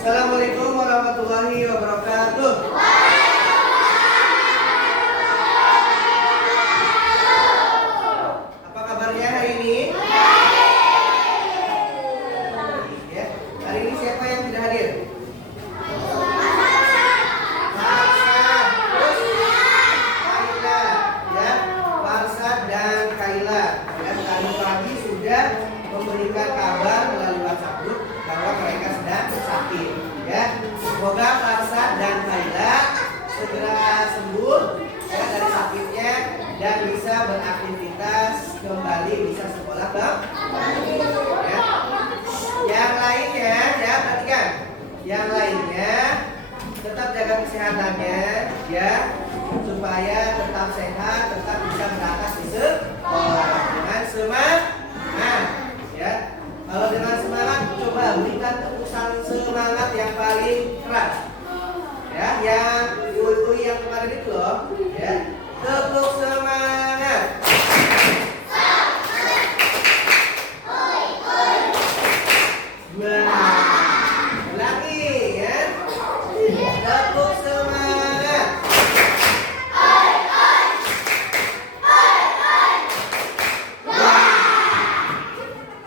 Assalamualaikum warahmatullahi wabarakatuh. Apa kabarnya hari ini? Ya, hari ini siapa yang tidak hadir? Farsad, terus Kaila, ya, Farsad dan Kaila. Ya, tadi pagi sudah memberikan kabar melalui WhatsApp group bahwa mereka sedang sakit. Ya, semoga Farsad dan Kaila segera sembuh ya dari sakitnya dan bisa beraktivitas kembali, bisa sekolah kembali. Ya. Yang lainnya, ya perhatikan. Yang lainnya tetap jaga kesehatannya, ya, supaya tetap sehat, tetap bisa berangkat di sekolah dengan semangat. Ya, kalau dengan semangat, coba berikan tepukan semangat yang paling keras. Ya, yang kui yang kemarin itu loh, ya, tepuk semangat. Lagi, ya, tepuk semangat.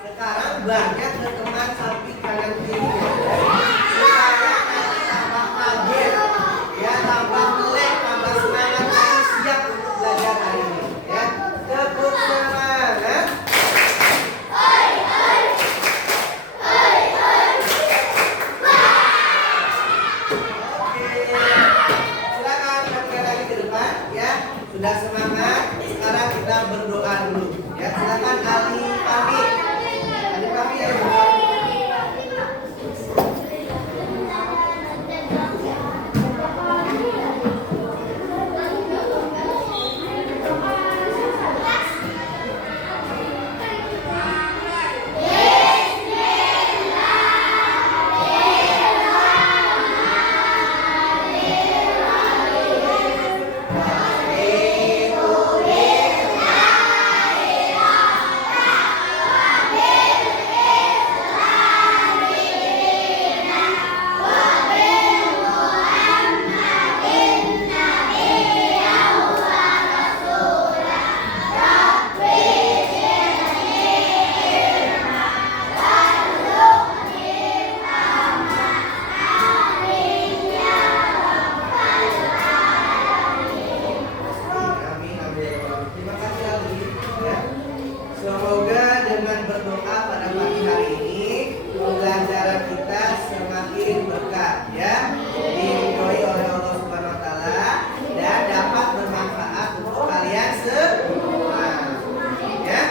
Sekarang banyak ke teman samping kanan kirinya. Supaya nanti tambah kaget, ya, tambah melek, tambah semangat, lagi siap untuk belajar hari ini. Ya, tepuk semangat. Oke, silakan kembali lagi ke depan, ya. Sudah semangat, sekarang kita berdoa dulu. Ya, silakan Ali Fahmi. Ali Fahmi yang berdoa. Amin, amin. Terima kasih Ali. Ya. Semoga dengan berdoa pada pagi hari ini pembelajaran kita semakin berkah, ya, diridhoi oleh Allah Subhanahu Wa Taala dan dapat bermanfaat untuk kalian semua. Ya.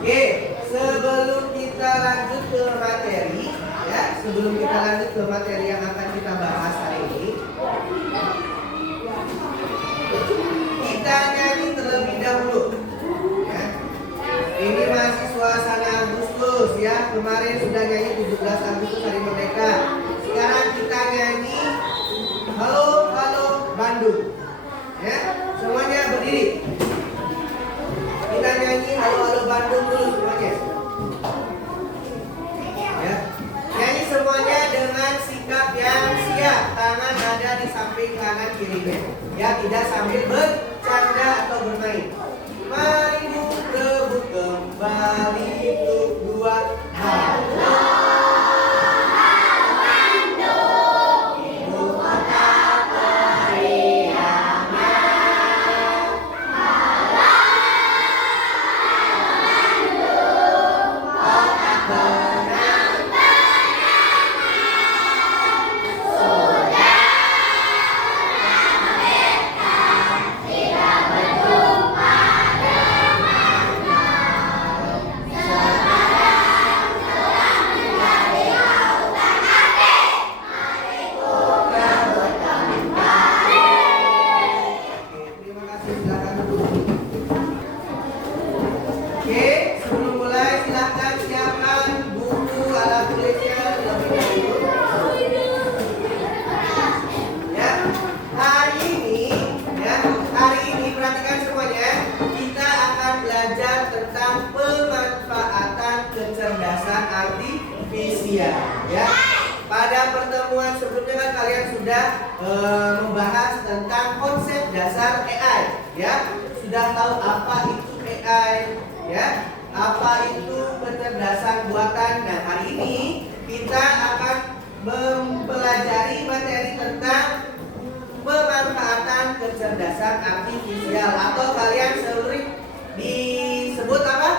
Oke, sebelum kita lanjut ke materi, ya, sebelum kita lanjut ke materi yang akan kita bahas hari ini, kita nyanyi terlebih dahulu. Ya. Ini masih suasana Agustus, ya. Kemarin sudah nyanyi 17 Agustus Hari Merdeka. Sekarang kita nyanyi Halo Halo Bandung. Ya, semuanya berdiri. Kita nyanyi Halo Halo Bandung dulu semuanya. Ya. Nyanyi semuanya dengan sikap yang siap. Tangan ada di samping kanan kirinya. Ya, tidak sambil bercanda atau bermain. Mari rebut kembali untuk dua. Halo Bandung, ibu kota periangan. Halo Bandung, kota kenang-kenangan. Sudah tidak berjumpa pada pertemuan sebelumnya kan kalian sudah membahas tentang konsep dasar AI, ya. Sudah tahu apa itu AI, ya. Apa itu kecerdasan buatan. Nah, hari ini kita akan mempelajari materi tentang pemanfaatan kecerdasan artifisial atau kalian sering disebut apa?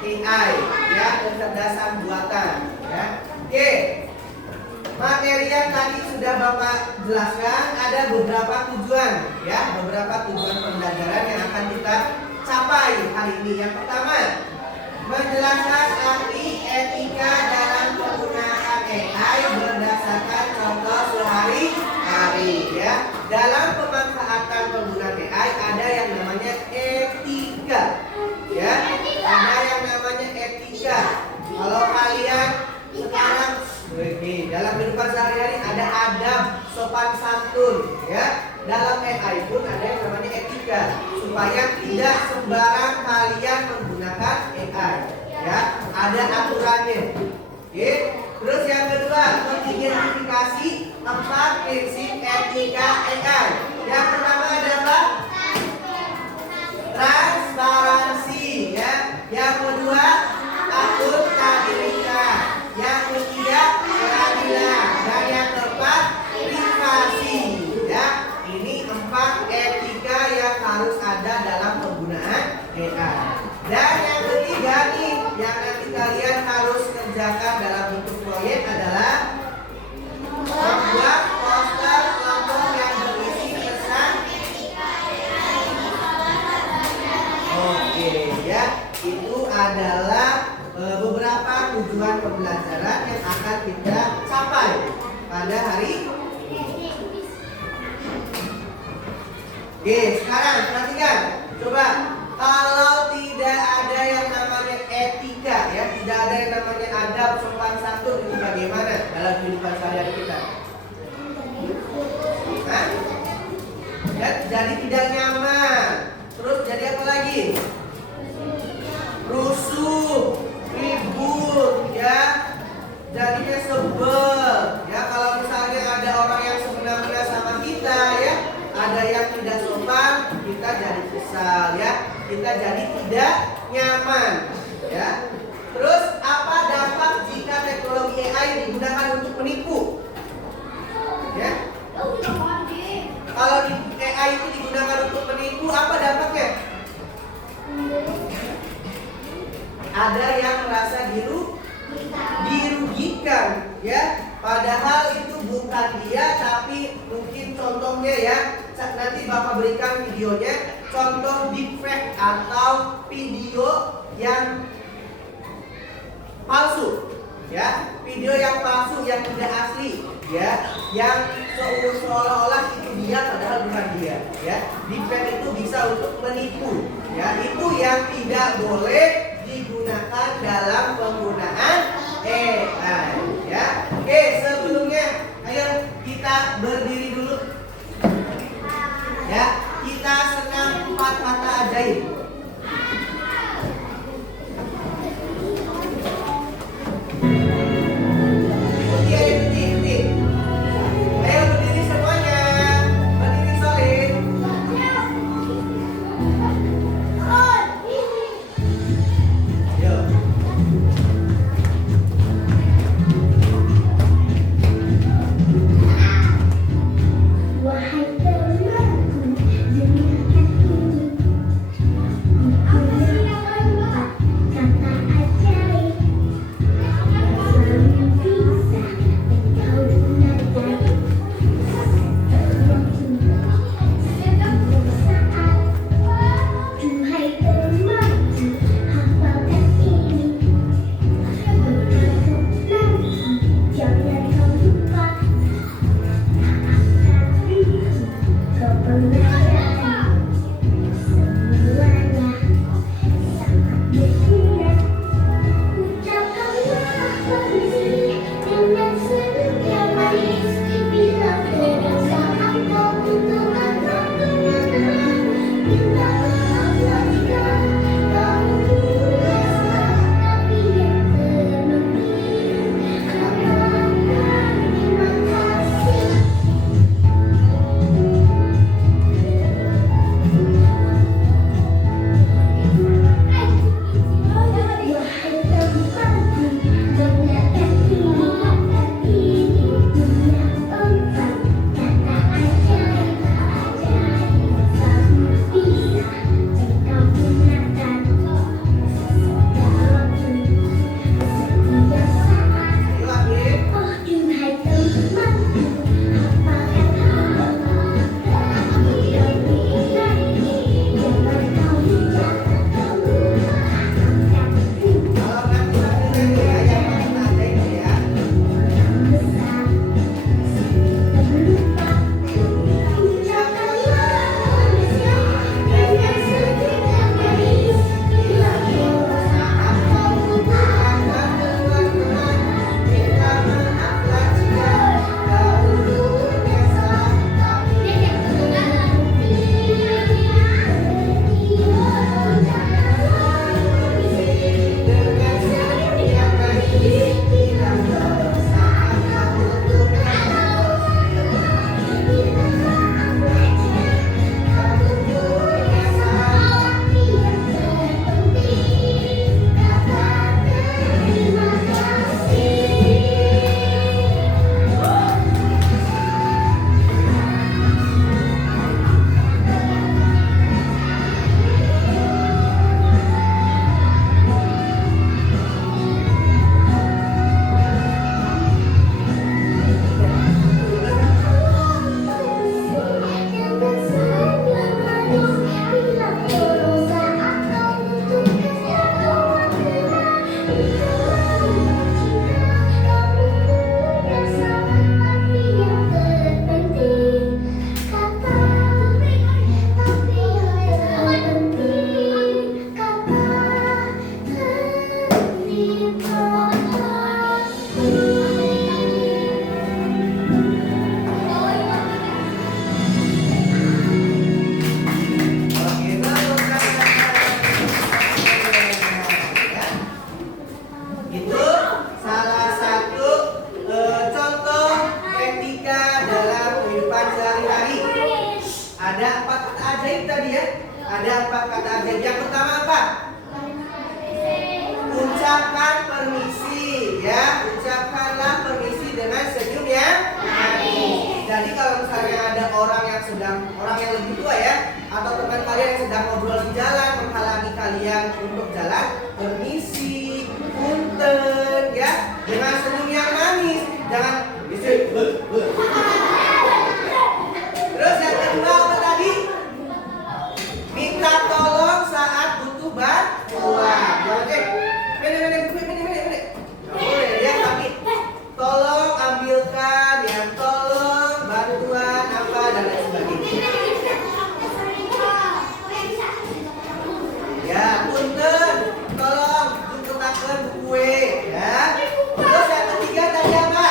AI, ya, kecerdasan buatan, ya. Oke. Materi yang tadi sudah Bapak jelaskan, ada beberapa tujuan, ya, beberapa tujuan pembelajaran yang akan kita capai hari ini. Yang pertama, menjelaskan arti etika dalam penggunaan AI berdasarkan contoh sehari-hari, ya. Dalam pemanfaatan penggunaan AI ada yang namanya etika, ya. Ada yang namanya etika. Kalau kalian sekarang dalam kehidupan sehari-hari ada adab, sopan santun, ya. Dalam AI pun ada yang namanya etika, supaya tidak sembarang kalian menggunakan AI, ya. Ada aturannya. Oke. Terus yang kedua, mengidentifikasi 4 prinsip etika AI. Yang pertama adalah transparansi, ya. Yang kedua, akuntabilitas. Yang ketiga, keadilan. Dan yang keempat, privasi, ya. Ini 4 etika yang harus ada dalam penggunaan AI. Dan yang ketiga nih, yang nanti kalian harus kerjakan dalam bentuk proyek adalah membuat poster kelompok yang berisi pesan. Oke, ya. Itu adalah beberapa tujuan pembelajaran yang akan kita capai pada hari ini. Oke, sekarang perhatikan. Coba, kalau tidak ada yang namanya etika, ya, tidak ada yang namanya adab, sopan santun, itu bagaimana dalam kehidupan sehari-hari kita? Hah? Ya, jadi tidak nyaman. Terus jadi apa lagi? Rusuh, ribut, ya, jadinya sebel, ya. Kalau misalnya ada orang yang sebenarnya sama kita, ya, ada yang tidak sopan, kita jadi kesal, ya, kita jadi tidak nyaman, ya. Terus apa dampak jika teknologi AI digunakan untuk menipu, ya? Kalau AI itu digunakan untuk menipu, apa dampaknya? Ada yang merasa dirugikan, ya. Padahal itu bukan dia, tapi mungkin contohnya, ya. Nanti Bapak berikan videonya, contoh deepfake atau video yang palsu, ya. Video yang palsu, yang tidak asli, ya, yang seolah-olah itu dia padahal bukan dia, ya. Deepfake itu bisa untuk menipu, ya. Itu yang tidak boleh digunakan dalam penggunaan AI, ya. Oke, sebelumnya ayo kita berdiri dulu, ya. Kita senam 4 kata ajaib. Ikuti. Ayo berdiri semuanya, berdiri solid. Ayo. ajaib tadi ya. Ada 4 kata ajaib. Yang pertama apa? Ucapkan permisi ya. Ucapkanlah permisi dengan senyum yang manis. Jadi kalau misalnya ada orang yang lebih tua ya, atau teman kalian yang sedang ngobrol di jalan menghalangi kalian untuk jalan, permisi, punten ya, dengan senyum yang manis. Jangan bisik. Terus yang kedua apa tadi? Minta tolong saat butuh bantuan. Oke. Boleh ya, tapi tolong ambilkan ya, tolong bantuan apa dan lain sebagainya. Ya, punten, tolong jemputakan kue ya. Terus yang ketiga tadi apa?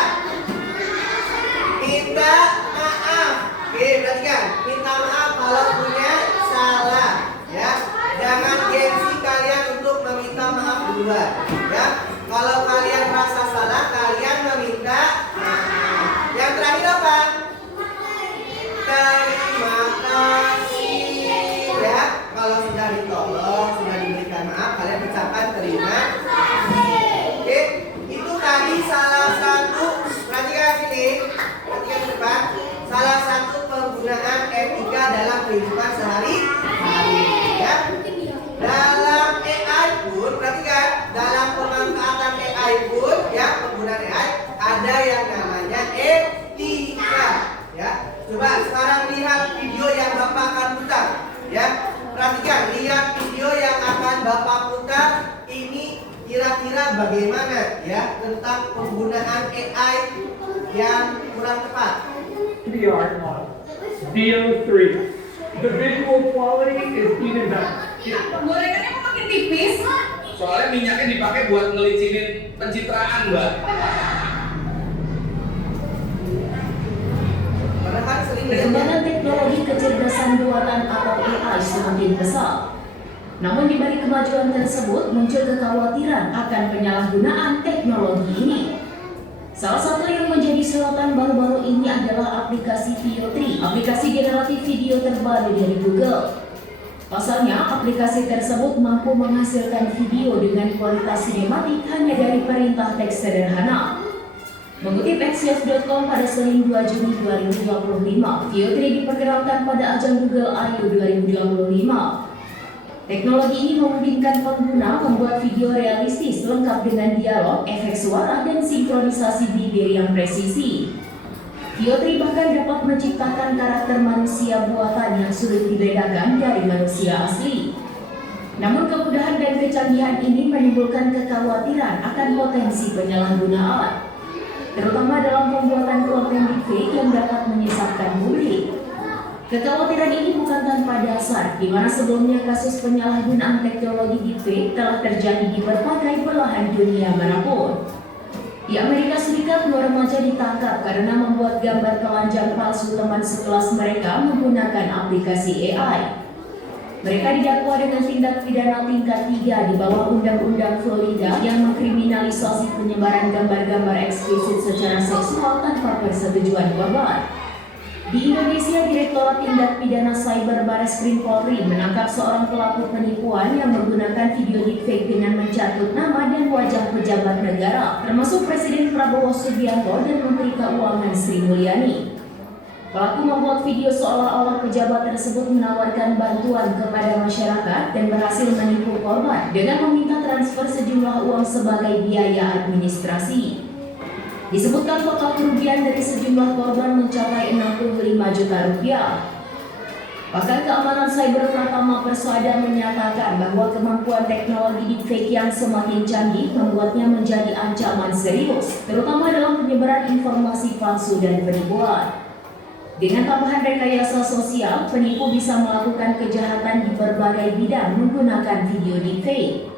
Minta maaf. Oke, berarti kan minta maaf kalau punya salah ya. Jangan gengsi kalian untuk meminta maaf duluan ya. Kalau kalian merasa salah, kalian meminta maaf. Yang terakhir apa? Terima kasih ya. Kalau sudah ditolong, sudah diberikan maaf, kalian ucapkan terima kasih. Oke, itu tadi salah satu. Perhatikan sini, perhatikan ke depan. Salah satu penggunaan etika dalam kehidupan sehari-hari ya. Dalam AI pun, perhatikan, dalam pemanfaatan AI pun ya, penggunaan AI ada yang namanya etika ya. Coba sekarang lihat video yang Bapak akan putar ya. Perhatikan, lihat video yang akan Bapak putar. Ini kira-kira bagaimana ya tentang penggunaan AI yang kurang tepat. VR model, VO3. The visual quality is even better. Gorengannya kok makin tipis? Soalnya minyaknya dipakai buat ngelicinin pencitraan, Mbak. Perkembangan teknologi kecerdasan buatan atau AI semakin pesat. Namun di balik kemajuan tersebut muncul kekhawatiran akan penyalahgunaan teknologi ini. Salah satu yang menjadi sorotan baru-baru ini adalah aplikasi VO3, aplikasi generatif video terbaru dari Google. Pasalnya, aplikasi tersebut mampu menghasilkan video dengan kualitas sinematik hanya dari perintah teks sederhana. Mengutip Axios.com pada Senin 2 Juni 2025, VO3 diperkenalkan pada ajang Google I.O. 2025. Teknologi ini memungkinkan pengguna membuat video realistis lengkap dengan dialog, efek suara, dan sinkronisasi bibir yang presisi. VO3 bahkan dapat menciptakan karakter manusia buatan yang sulit dibedakan dari manusia asli. Namun kemudahan dan kecanggihan ini menimbulkan kekhawatiran akan potensi penyalahgunaan, terutama dalam pembuatan konten deepfake yang dapat menyesatkan publik. Kekhawatiran ini bukan tanpa dasar, di mana sebelumnya kasus penyalahgunaan teknologi deepfake telah terjadi di berbagai belahan dunia manapun. Di Amerika Serikat, 2 remaja ditangkap karena membuat gambar telanjang palsu teman sekelas mereka menggunakan aplikasi AI. Mereka didakwa dengan tindak pidana tingkat 3 di bawah Undang-Undang Florida yang mengkriminalisasi penyebaran gambar-gambar eksplisit secara seksual tanpa persetujuan korban. Di Indonesia, Direktorat Tindak Pidana Cyber Barreskrim Polri menangkap seorang pelaku penipuan yang menggunakan video deepfake dengan mencatut nama dan wajah pejabat negara, termasuk Presiden Prabowo Subianto dan Menteri Keuangan Sri Mulyani. Pelaku membuat video seolah-olah pejabat tersebut menawarkan bantuan kepada masyarakat dan berhasil menipu korban dengan meminta transfer sejumlah uang sebagai biaya administrasi. Disebutkan total kerugian dari sejumlah korban mencapai 65 juta rupiah. Bahkan keamanan cyber Pratama Persada menyatakan bahwa kemampuan teknologi deepfake yang semakin canggih membuatnya menjadi ancaman serius, terutama dalam penyebaran informasi palsu dan penipuan. Dengan tambahan rekayasa sosial, penipu bisa melakukan kejahatan di berbagai bidang menggunakan video deepfake,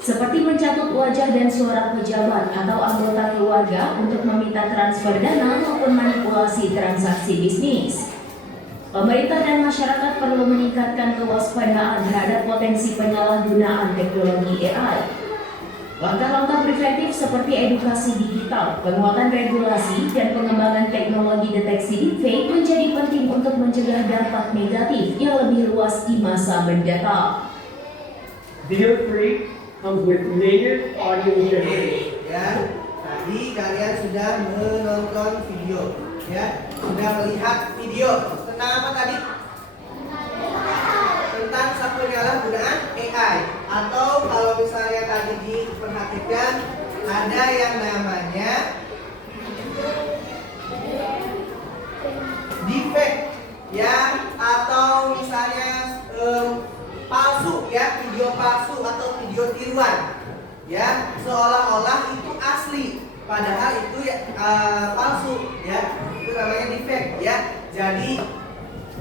seperti mencatut wajah dan suara pejabat atau anggota keluarga untuk meminta transfer dana maupun manipulasi transaksi bisnis. Pemerintah dan masyarakat perlu meningkatkan kewaspadaan terhadap potensi penyalahgunaan teknologi AI. Langkah-langkah preventif seperti edukasi digital, penguatan regulasi, dan pengembangan teknologi deteksi deepfake menjadi penting untuk mencegah dampak negatif yang lebih luas di masa mendatang. Video 3 comes with native audio generation. Ya, tadi kalian sudah menonton video, ya, sudah melihat video tentang apa tadi? Tentang penyalahgunaan AI, atau kalau misalnya tadi diperhatikan ada yang namanya deepfake, ya, atau misalnya palsu, ya, video palsu atau video tiruan, ya, seolah-olah itu asli padahal itu ya palsu, ya, itu namanya deepfake, ya. Jadi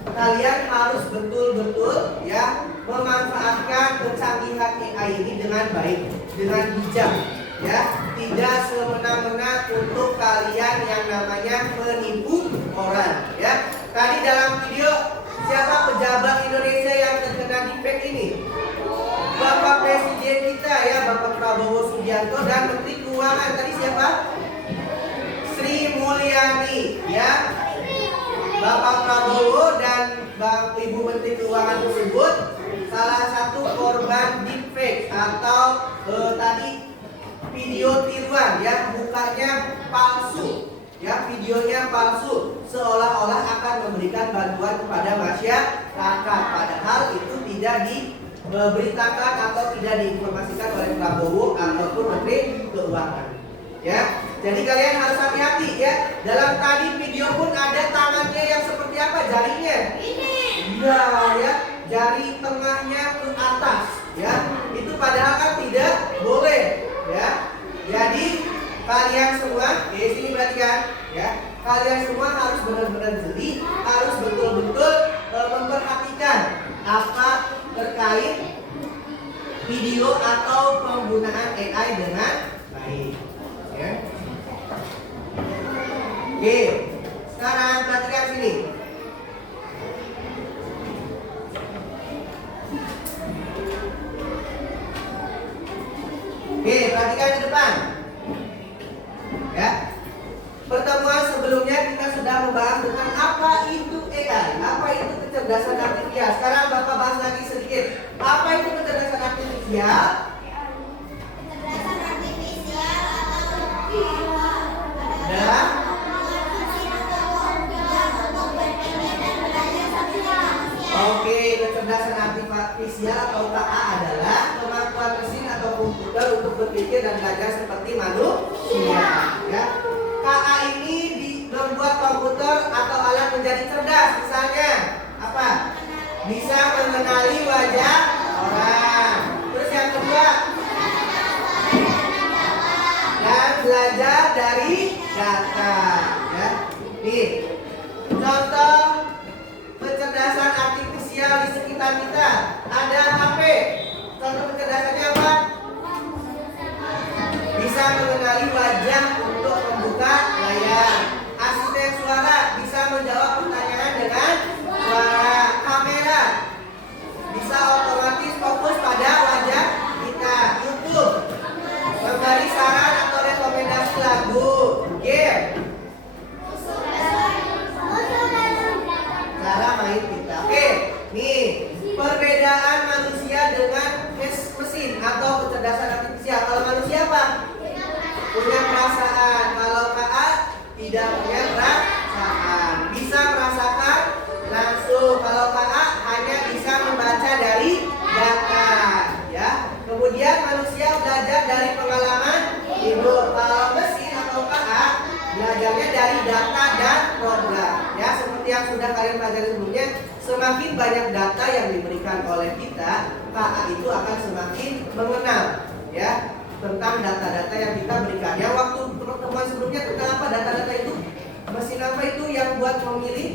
kalian harus betul-betul, ya, memanfaatkan kecanggihan AI ini dengan baik, dengan bijak, ya, tidak semena-mena untuk kalian yang namanya menipu orang, ya. Tadi dalam video siapa pejabat Indonesia yang terkena deepfake ini? Bapak Presiden kita, ya, Bapak Prabowo Subianto, dan Menteri Keuangan tadi siapa? Sri Mulyani, ya. Bapak Prabowo dan Ibu Menteri Keuangan tersebut salah satu korban deepfake atau tadi video tiruan, ya, mukanya palsu, ya, videonya palsu, seolah-olah akan memberikan bantuan kepada masyarakat, padahal itu tidak diberitakan atau tidak diinformasikan oleh Prabowo ataupun Menteri Keuangan, ya. Jadi kalian harus hati-hati, ya. Dalam tadi video pun ada tangannya yang seperti apa, jarinya? Iya, ya, jari tengahnya ke atas, ya. Itu padahal kan tidak boleh, ya. Jadi kalian semua, sini perhatikan, ya. Kalian semua harus benar-benar jeli, harus betul-betul memperhatikan apa terkait video atau penggunaan AI dengan baik, ya. Oke, sekarang perhatikan sini. Oke, perhatikan di depan, ya. Pertemuan sebelumnya kita sudah membahas tentang apa itu AI, apa itu kecerdasan artifisial. Sekarang Bapak bahas lagi sedikit. Apa itu kecerdasan artifisial? Kecerdasan artifisial adalah Oke, kecerdasan artifisial atau KA adalah kemampuan mesin atau komputer untuk berpikir dan belajar seperti manusia, ya. KA ini membuat komputer atau alat menjadi cerdas. Misalnya apa? Bisa mengenali wajah orang. Terus yang kedua, dan belajar dari data, ya. Nih, contoh kecerdasan artifisial di sekitar kita ada HP. Contoh kecerdasannya apa? Bisa mengenali wajah untuk membuka layar. Asisten suara bisa menjawab pertanyaan dengan suara. Kamera bisa otomatis fokus pada wajah kita. YouTube memberi saran atau rekomendasi lagu. Game cara main kita. Oke, nih perbedaan manusia dengan mesin atau kecerdasan artifisial. Kalau manusia apa? Punya perasaan. Kalau KA tidak punya perasaan. Bisa merasakan langsung. Kalau KA hanya bisa membaca dari data, ya. Kemudian manusia belajar dari pengalaman hidup. Kalau mesin atau KA belajarnya dari data dan program, ya. Seperti yang sudah kalian pelajari sebelumnya, semakin banyak data yang diberikan oleh kita, KA itu akan semakin mengenal, ya, tentang data-data yang kita berikan. Yang waktu pertemuan sebelumnya tentang apa data-data itu? Mesin apa itu yang buat memilih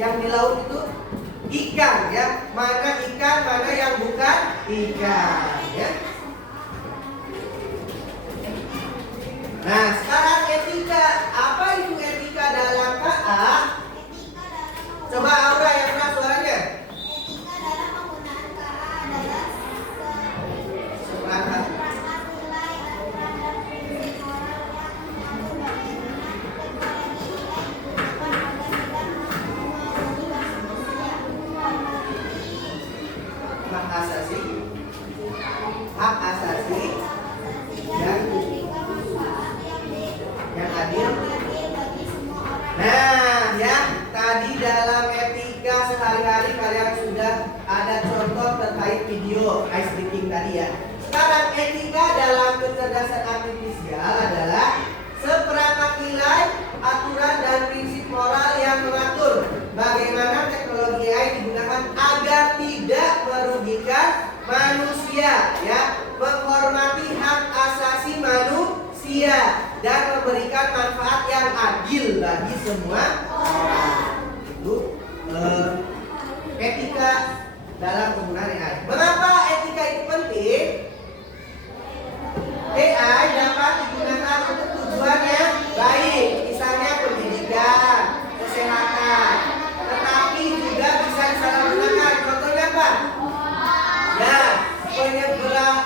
yang di laut itu? Ikan, ya. Mana ikan, mana yang bukan ikan, ya. Nah, sekarang etika. Apa itu etika dalam KA? Coba Aura yang keras suaranya. etika dalam penggunaan KA adalah Seperangkat. perangkat nilai Nah, ya, tadi dalam etika sehari-hari kalian sudah ada contoh terkait video ice breaking tadi ya. Sekarang etika dalam kecerdasan artifisial adalah seperangkat nilai, aturan dan prinsip moral yang mengatur bagaimana teknologi AI digunakan agar tidak merugikan manusia, ya, menghormati hak asasi manusia dan memberikan manfaat yang adil bagi semua orang. Itu etika dalam penggunaan AI. Mengapa etika itu penting? AI dapat digunakan untuk tujuan yang baik, misalnya pendidikan, kesehatan, tetapi juga bisa disalahgunakan. Contohnya apa? Ya,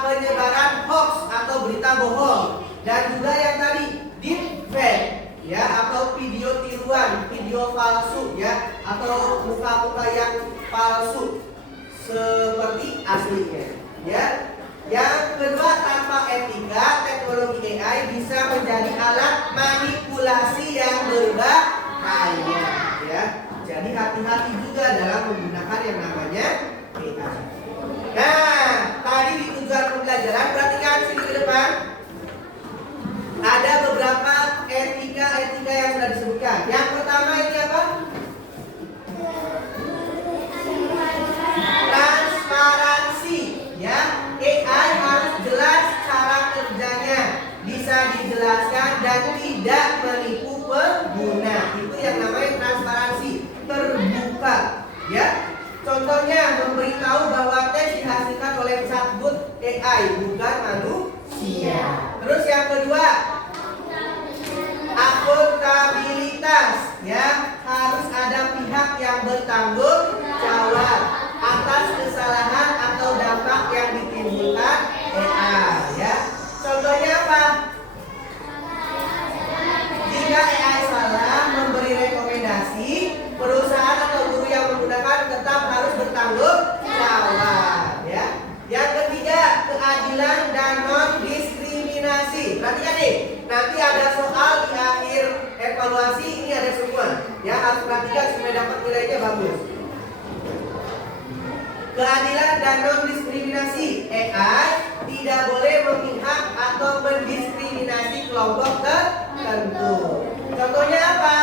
penyebaran hoax atau berita bohong, dan juga yang tadi deepfake, ya, atau video tiruan, video palsu, ya, atau muka-muka yang palsu seperti aslinya, ya. Yang kedua, tanpa etika, teknologi AI bisa menjadi alat manipulasi yang berbahaya, ya. Jadi hati-hati juga dalam menggunakan yang namanya AI. Nah, tadi di tujuan pembelajaran, perhatikan sini ke depan. Ada beberapa etika yang sudah disebutkan. Yang pertama ini apa? Transparansi, ya. AI harus jelas cara kerjanya, bisa dijelaskan dan tidak menipu pengguna. Itu yang namanya transparansi, terbuka, ya. Contohnya memberitahu bahwa tes dihasilkan oleh chatbot AI, bukan manusia. Terus yang kedua, akuntabilitas, ya, harus ada pihak yang bertanggung jawab atas kesalahan atau dampak yang ditimbulkan AI, ya. Contohnya apa? Jika AI salah memberi rekomendasi, perusahaan atau guru yang menggunakan tetap harus bertanggung jawab, ya. Yang ketiga, keadilan dan non-diskriminasi. Perhatikan nih, nanti ada soal di akhir evaluasi, ini ada semua, ya, harus perhatikan supaya dapat nilainya bagus. Keadilan dan non-diskriminasi. AI tidak boleh memihak atau mendiskriminasi kelompok tertentu. Contohnya apa?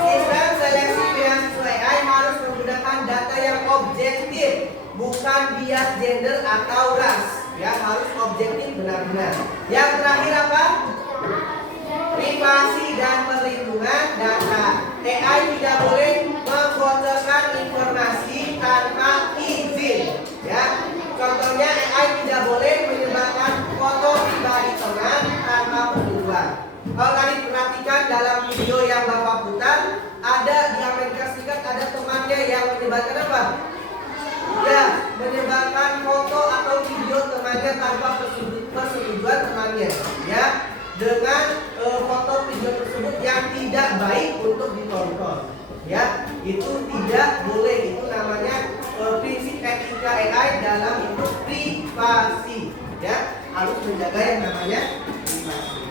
Sistem seleksi beasiswa AI harus menggunakan data yang objektif, bukan bias gender atau ras, ya, harus objektif benar-benar. Yang terakhir apa? Privasi dan perlindungan data. AI tidak boleh membocorkan informasi tanpa izin, ya. Contohnya AI tidak boleh menyebarkan foto pribadi teman tanpa persetujuan. Kalau tadi perhatikan dalam video yang Bapak putar, ada di Amerika Serikat ada temannya yang menyebarkan apa? Ya, menyebarkan foto atau video temannya tanpa persetujuan temannya, ya, dengan foto video tersebut yang tidak baik untuk ditonton, ya, itu tidak boleh. Itu namanya prinsip etika AI dalam bentuk privasi, ya, harus menjaga yang namanya privasi.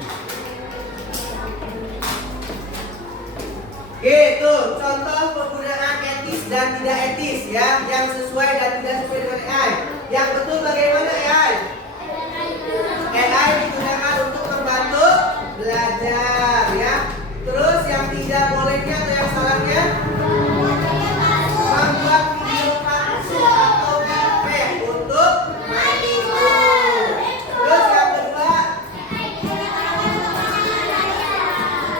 Itu contoh penggunaan etis dan tidak etis, ya, yang sesuai dan tidak sesuai dengan AI. Yang betul bagaimana AI? AI digunakan untuk membantu belajar, ya. Terus yang tidak bolehnya atau yang salahnya, membuat video palsu atau deepfake untuk menipu. Terus yang kedua,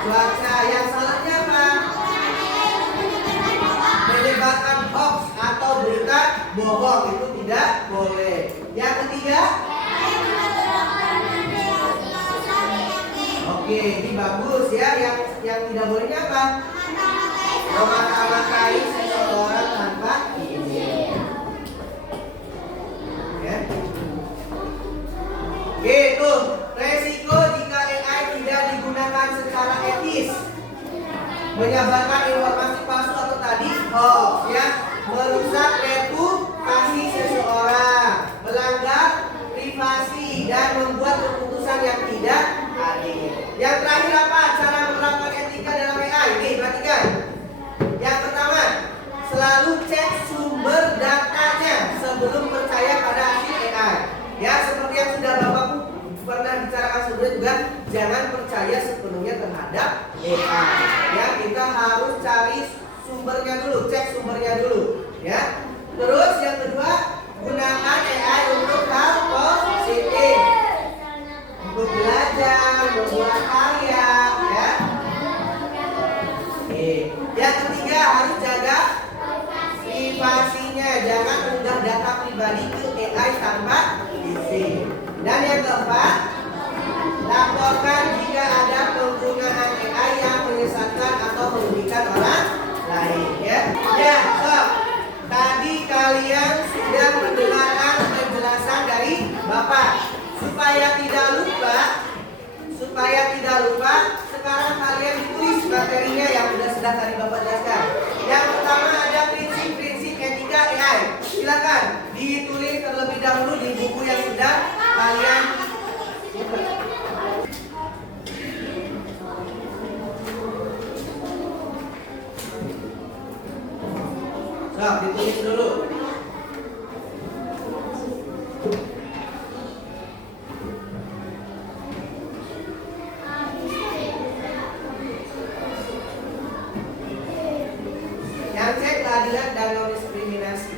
cuaca. Yang salahnya apa? Menyebarkan hoax atau berita bohong, itu tidak boleh. Yang ketiga, oke, ini bagus, ya. Yang tidak bolehnya apa? Memata-matai seseorang tanpa izin. Ya. Itu resiko jika AI tidak digunakan secara etis. Menyebarkan informasi palsu atau tadi hoax, ya, merusak reputasi seseorang, melanggar privasi dan membuat keputusan yang tidak adil. Yang terakhir apa? Cara menerapkan percaya sepenuhnya terhadap AI. Ya, kita harus cari sumbernya dulu, cek sumbernya dulu. Ya. Terus yang kedua, gunakan AI untuk hal positif, untuk belajar, membuat karya. Ya. Yang ketiga, harus jaga privasinya, jangan unggah data pribadi ke AI tanpa izin. Dan yang keempat, laporkan jika ada penggunaan AI yang menyesatkan atau merugikan orang lain. Ya, sob. Tadi kalian sudah mendengarkan penjelasan dari Bapak. Supaya tidak lupa, sekarang kalian tulis materinya yang sudah tadi Bapak jelaskan. Yang pertama ada prinsip-prinsip etika AI. Silakan ditulis terlebih dahulu di buku yang sudah kalian buka. So, ditulis dulu. Yang cek keadilan dan non-diskriminasi.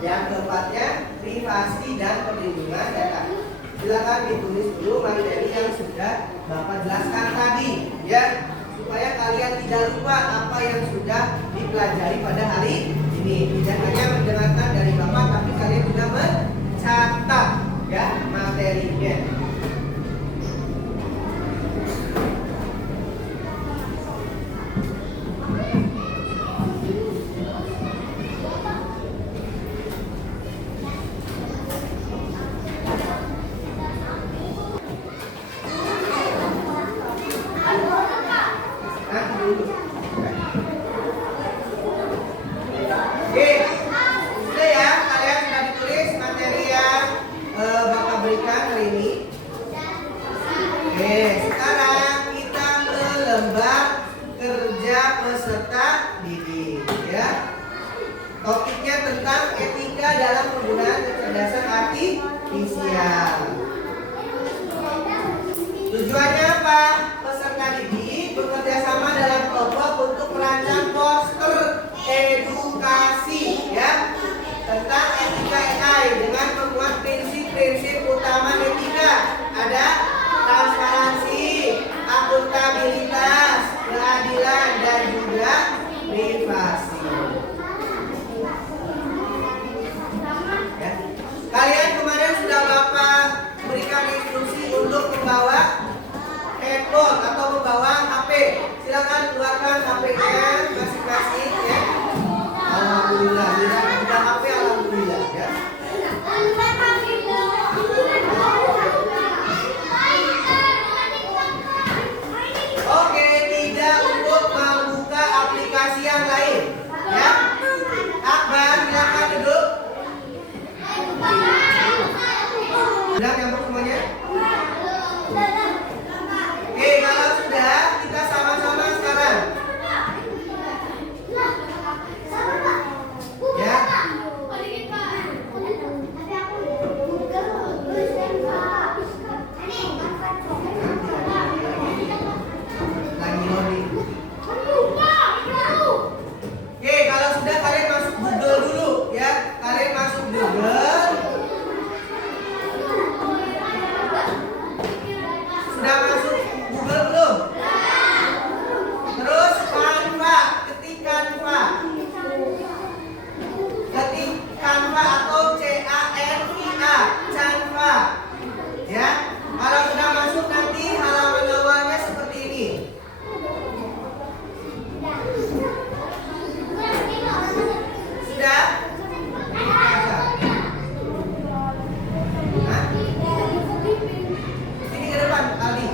Yang keempatnya privasi dan perlindungan data. Silakan ditulis dulu materi yang sudah Bapak jelaskan tadi, ya, supaya kalian tidak lupa apa yang sudah dipelajari pada hari ini. Tidak hanya mendengarkan dari Bapak, tapi kalian juga mencatat, ya, materinya. Sudah ya, kalian sudah ditulis materi yang Bapak berikan hari ini. Sekarang kita ke lembar kerja peserta didik, ya. Topiknya tentang etika dalam penggunaan kecerdasan artifisial. Tujuannya apa? Peserta didik bekerja sama dalam kelompok untuk merancang poster edukasi, ya, tentang etika AI dengan memuat prinsip-prinsip utama etika. Ada transparansi, akuntabilitas, keadilan, dan juga privasi. Ya. Kalian kemarin sudah Bapak berikan instruksi untuk membawa handphone atau membawa HP. Silakan keluarkan HP-nya masing-masing, ya. Alhamdulillah, tidak ada HP, alhamdulillah, ya. Oke, tidak untuk membuka aplikasi yang lain, ya. Akbar, silakan duduk. Sudah nyambung semuanya? Oke, kalau sudah, kita sama-sama sekarang. Ya. Lagi loading. Oke, kalau sudah kalian masuk Google dulu, ya. Kalian masuk Google. Sudah masuk Google belum? Terus Canva, ketik Canva. Ketik Canva atau C-A-N-V-A, Canva. Ya. Kalau sudah masuk nanti halaman awalnya seperti ini. Sudah? Hah? Sini ke depan, Aldi.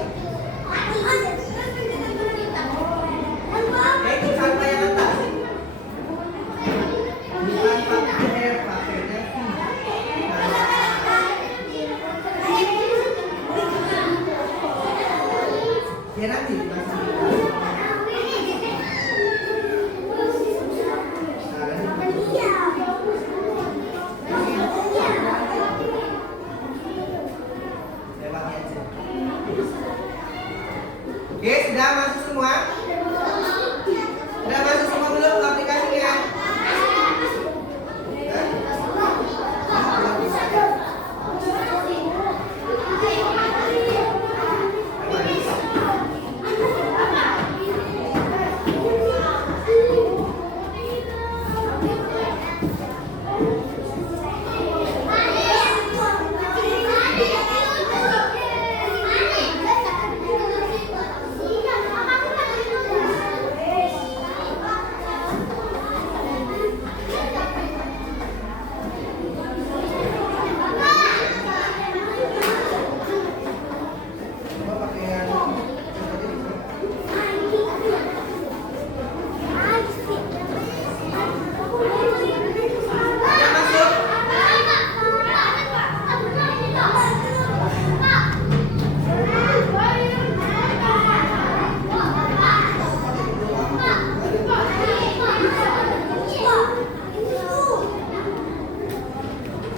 Itu Canva yang atas. Bukan pakai pakainya. Ya nanti masih. sudah masuk semua? Sudah masuk semua belum ke aplikasinya?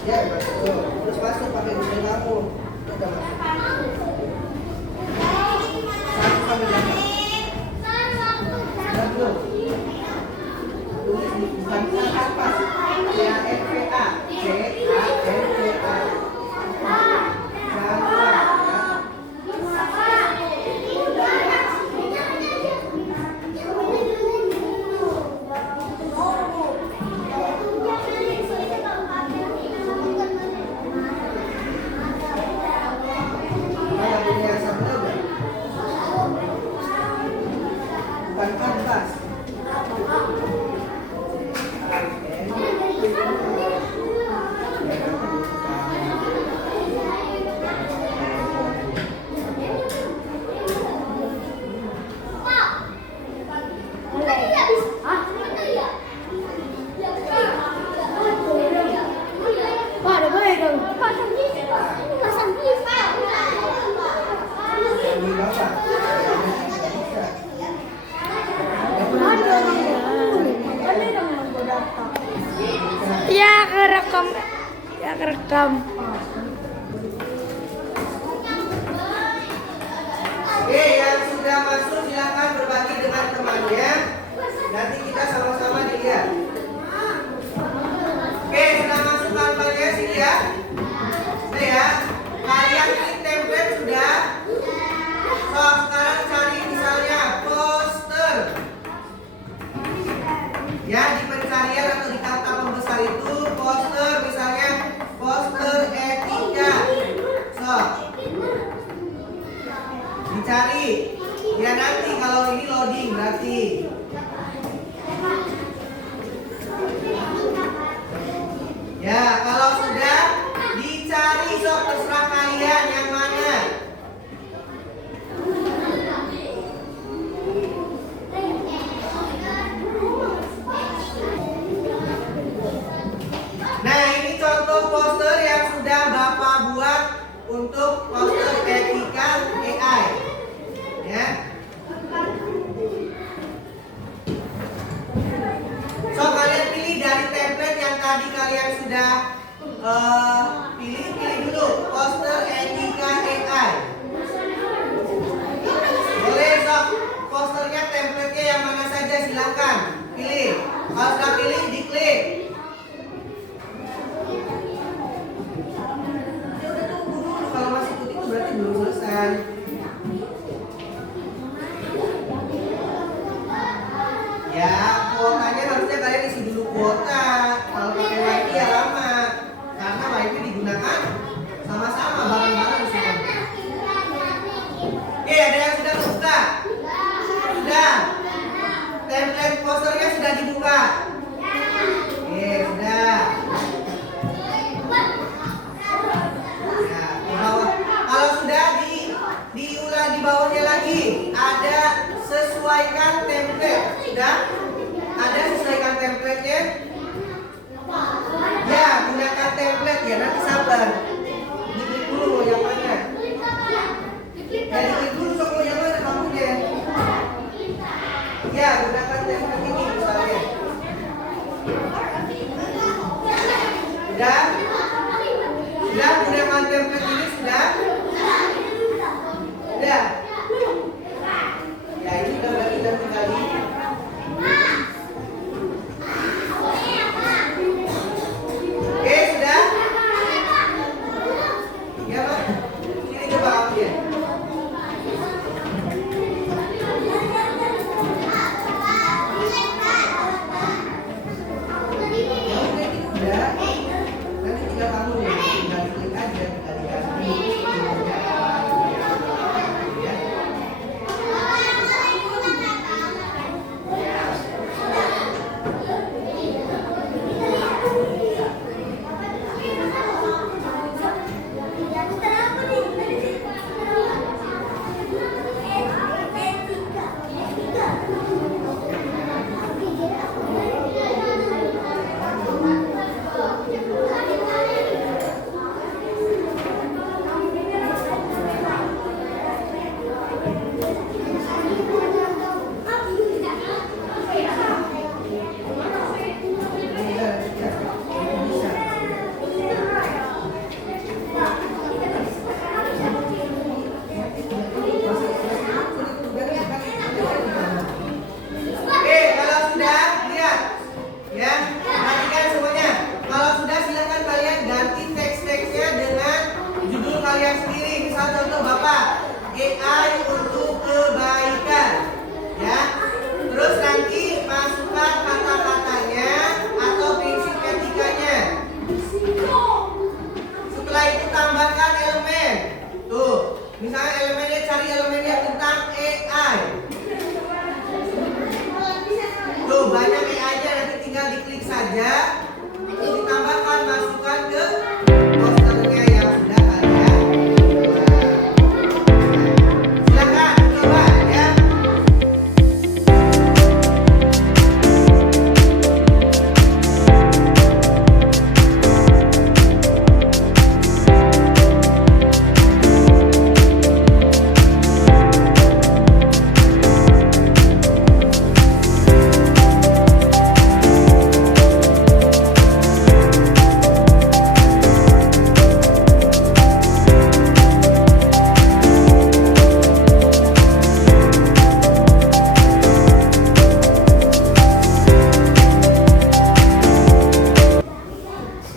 Ya, masuk. Terus masuk pakai Google kamu. Udah masuk. Satu sampai berapa? Sudah belum? Tulis di bukan apa? CANVA. CANVA. Bukan kanvas. Ini bapak. Ya kerekam, ya kerekam. Oke, yang sudah masuk silakan berbagi dengan temannya. Nanti kita sama-sama dilihat. Oke, sudah masuk kampanye sini ya. Oke ya. Kalian klik template sudah. So, sekarang cari misalnya poster. Ya, di pencarian atau di kata pembesar itu poster, misalnya poster etika. So, dicari. Ya nanti kalau ini loading berarti. Ya, kalau sudah dicari, so terserah kalian yang mana. Nah, ini contoh poster yang sudah Bapak buat untuk poster etika AI. Ya. So, kalian pilih dari template yang tadi kalian sudah pilih dulu poster etika AI. Boleh, so posternya template-nya yang mana saja silakan pilih. Kalau sudah pilih, diklik. Kalau masih putih itu berarti belum selesai. Ya, kuotanya harusnya kalian isi dulu kuota. Kalau pakai WiFi ya lama, karena WiFi digunakan sama-sama bareng-bareng semua. Oke, ada yang sudah terbuka? Sudah. Template posternya sudah dibuka. Oke, sudah. Ya, di bawah. Kalau sudah diulang di bawahnya lagi ada sesuaikan template. Sudah? Ada sesuaikan template-nya? Ya, gunakan template ya, nanti sabar. Diklik dulu mau yang mana. Ya, diklik dulu sok mau yang mana kamu deh. Ya, gunakan template ini misalnya. Sudah? Sudah gunakan template ini sudah? Sudah? Misalnya elemennya, cari elemennya tentang AI. Tuh banyak AI-nya, nanti tinggal diklik saja. Untuk ditambahkan, masukkan ke posternya yang sudah kalian buat. Silakan coba ya.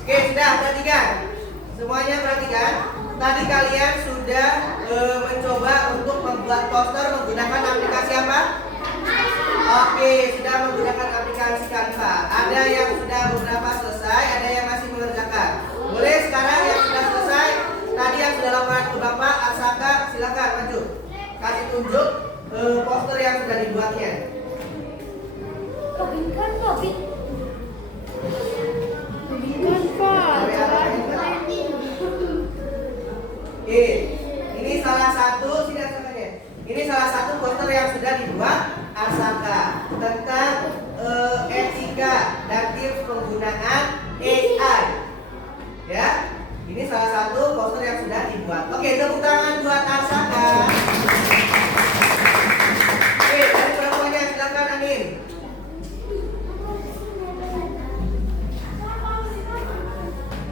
Oke, sudah perhatikan. Semuanya perhatikan. Tadi kalian sudah mencoba untuk membuat poster menggunakan aplikasi apa? Oke, sudah menggunakan aplikasi Canva. Ada yang sudah beberapa selesai, ada yang masih mengerjakan. Boleh sekarang yang sudah selesai, tadi yang sudah laporan ke Bapak, Asaka, silakan maju. Kasih tunjuk poster yang sudah dibuatnya. Oke, ini salah satu ini salah satu poster yang sudah dibuat Asaka tentang etika dan tips penggunaan AI. Ya, ini salah satu poster yang sudah dibuat. Oke, tepuk tangan buat Asaka. Oke, dari perempuannya silakan Anin.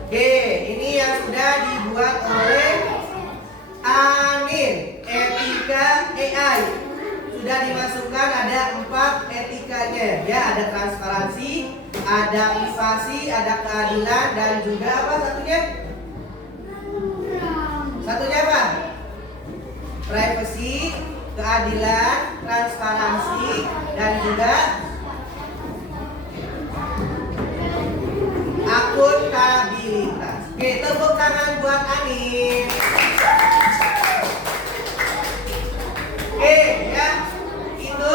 Oke, ini yang sudah dibuat oleh Anin, etika AI. Sudah dimasukkan ada 4 etikanya. Ya, ada transparansi, ada privasi, ada keadilan, dan juga apa satunya? Satunya apa? Privacy, keadilan, transparansi, dan juga akuntabilitas. Oke, tepuk tangan buat Anin. Oke, ya. Itu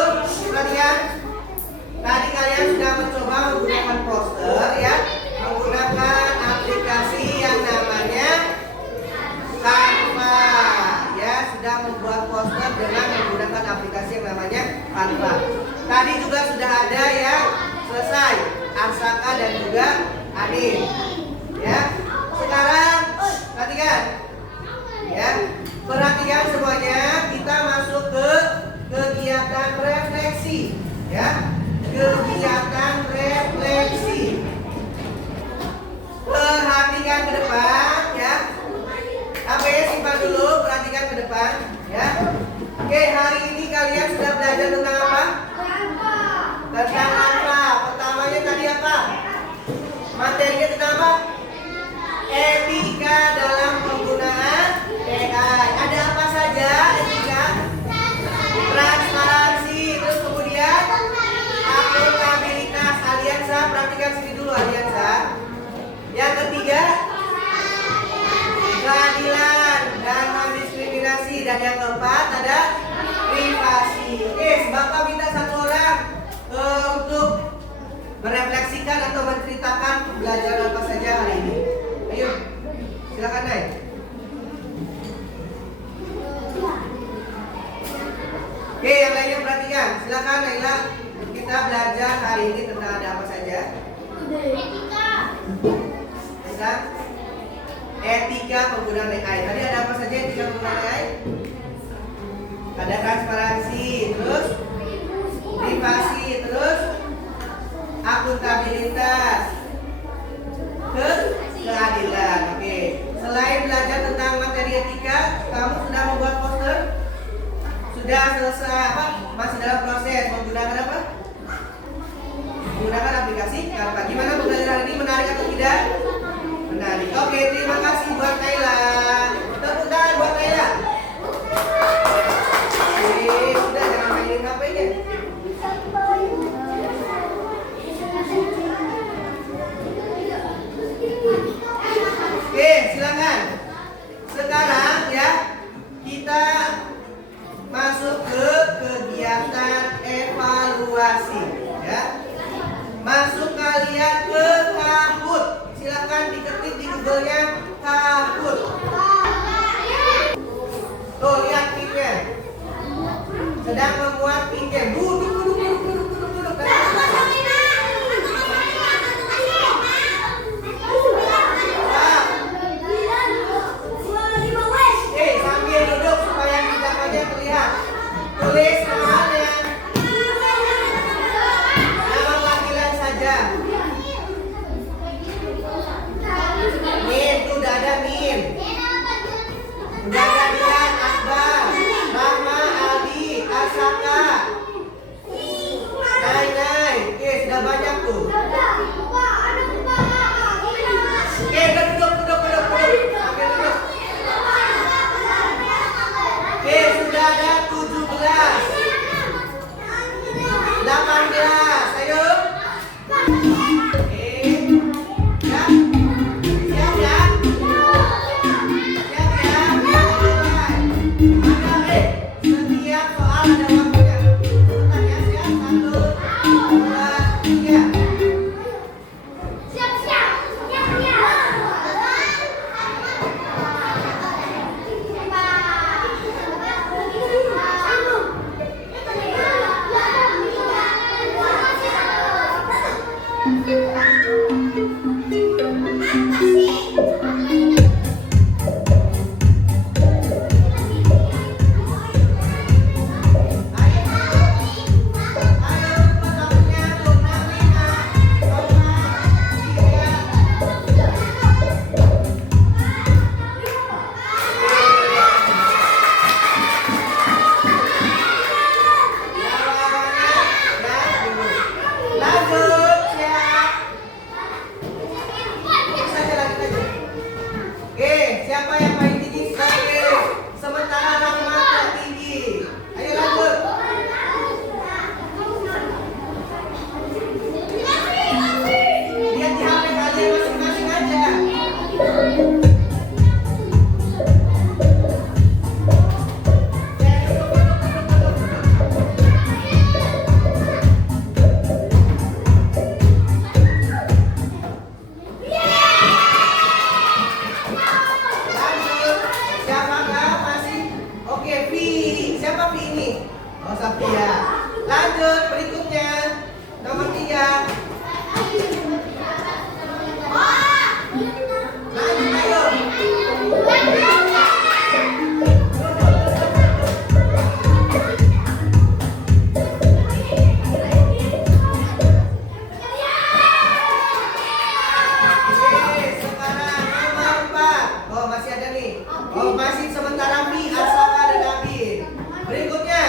perhatian. Tadi kalian sudah mencoba menggunakan poster ya, menggunakan aplikasi yang namanya Canva. Ya, sudah membuat poster dengan menggunakan aplikasi yang namanya Canva. Tadi juga sudah ada yang selesai, Asaka dan juga Anin. Ya. Sekarang perhatikan. Ya. Perhatikan semuanya, kita masuk ke kegiatan refleksi. Ya. Kegiatan refleksi. Perhatikan ke depan ya. HP-nya simpan dulu, perhatikan ke depan ya. Oke, hari ini kalian sudah belajar tentang apa? Tentang apa? Pertamanya tadi apa? Materinya tentang apa? Etika dalam penggunaan AI. Ada apa saja etika? Transparansi, terus kemudian akuntabilitas. Aliansa, perhatikan sini dulu Aliansa. Yang ketiga, keadilan dan non-diskriminasi. Dan yang keempat ada privasi. Oke, Bapak minta satu orang untuk merefleksikan atau menceritakan pembelajaran apa saja hari ini. Ayo, silakan naik. Oke, yang lainnya perhatikan. Silakan Naila. Kita belajar hari ini tentang ada apa saja? Tentang etika penggunaan AI. Tadi ada apa saja etika penggunaan AI? Ada transparansi, terus privasi, terus akuntabilitas, keadilan. Oke. Selain belajar tentang materi etika, kamu sudah membuat poster? Sudah selesai apa? Masih dalam proses menggunakan apa? Menggunakan aplikasi Canva. Gimana pembelajaran ini, menarik atau tidak? Menarik. Oke, terima kasih buat Naila. Tepuk tangan buat Naila. Sudah jangan mainin HP-nya. Oke, silakan. Sekarang ya, kita Masuk kalian ke Kahoot. Silakan diketik di Google-nya Kahoot. Tuh lihat pinnya. Sedang memuat pinnya. Duduk. Sambil duduk supaya tindakannya terlihat. Tulis namanya. Nama panggilan saja. Mim, tuh udah ada Mim. Udah ada Dilan, Akbar, Rama, Aldi, Asaka, Nai. Oke, sudah banyak tuh. Oke, duduk. Sambil duduk. Oke, sudah ada 17, 18. Ayo. Oke. Siap? Siap ya? Siap ya? Mulai. Ada setiap soal ada waktunya. Cepetan ya, siap? 1, 2, 3. Lanjut, siap. Saja lagi aja. Oke, siapa yang paling tinggi sebagai sementara Rahma tertinggi? Ayo lanjut. Lihat di HP kalian masing-masing aja. Lanjut. Siapakah masih? Oke, V. Siapa V ini? Oh, Sapia. Lanjut, berikutnya. Nomor 3. Lanjut, ayo. Oke, sekarang nomor 4. Oh, masih ada nih. Oh, masih sementara V, Asaka dan Abi. Berikutnya.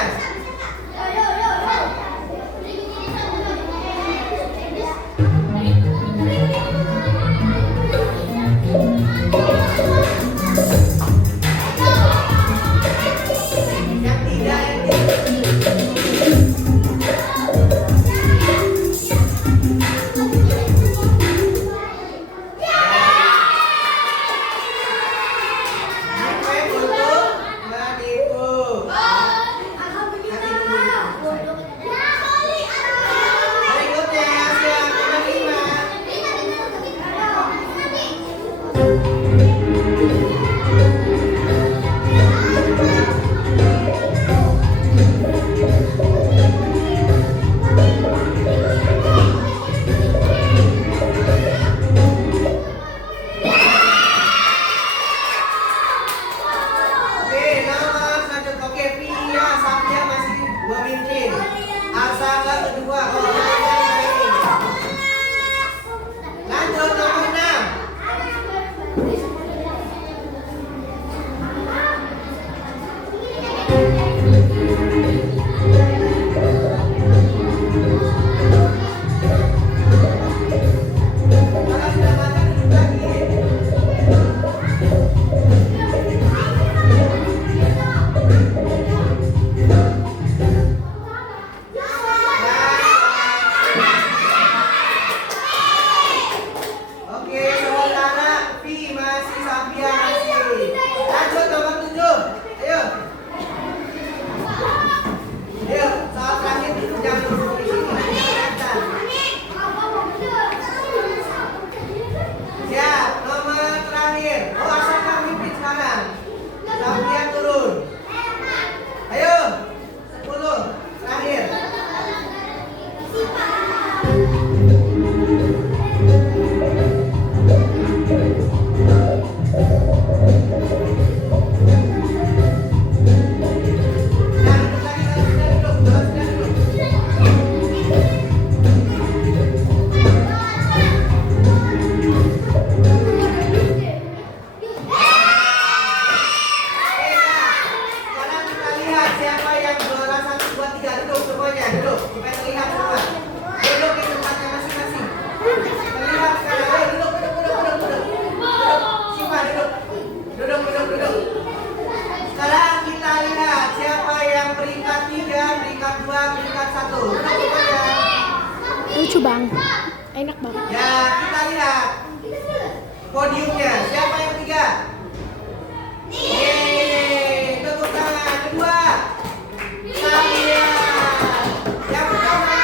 siapa yang juara 1, 2, 3? Duduk semuanya, duduk. Supaya terlihat semua. Duduk di tempatnya masing-masing. Terlihat sekarang. Ayo duduk. Duduk. Siapa duduk? Duduk. Sekarang kita lihat siapa yang peringkat 3, peringkat 2, peringkat 1. Duduk semuanya. Lucu bang. Enak banget. Ya, kita lihat podiumnya. Siapa yang 3? Yeay, tepuk tangan. Kedua, kalian. Yang pertama,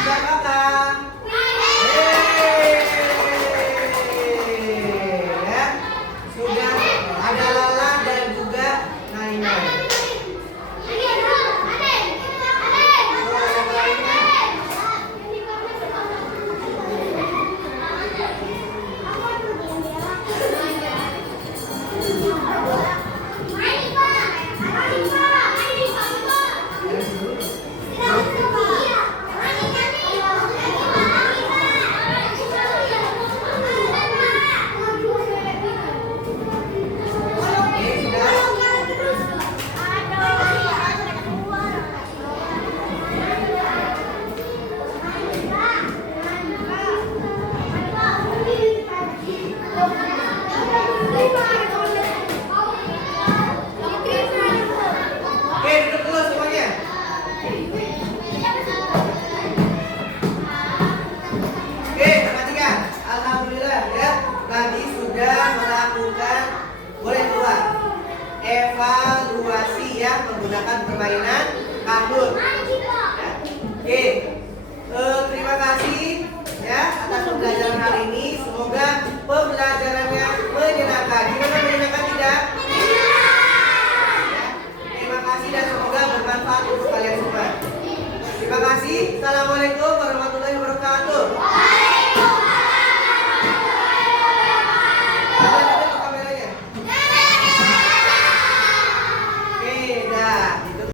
siapa kak? Yeay, ya. Sudah ada Lala dan juga Naina. Oh, yang lainnya. Oke, sudah. Oke, duduk dulu semuanya. Oke, perhatikan. Alhamdulillah ya, tadi sudah melakukan, boleh keluar, evaluasi ya menggunakan permainan kahoot. Ya. Oke, terima kasih ya atas pembelajaran hari ini. Semoga pembelajarannya menyenangkan. Gimana, menyenangkan tidak? Terima kasih dan semoga bermanfaat untuk kalian semua. Terima kasih. Assalamualaikum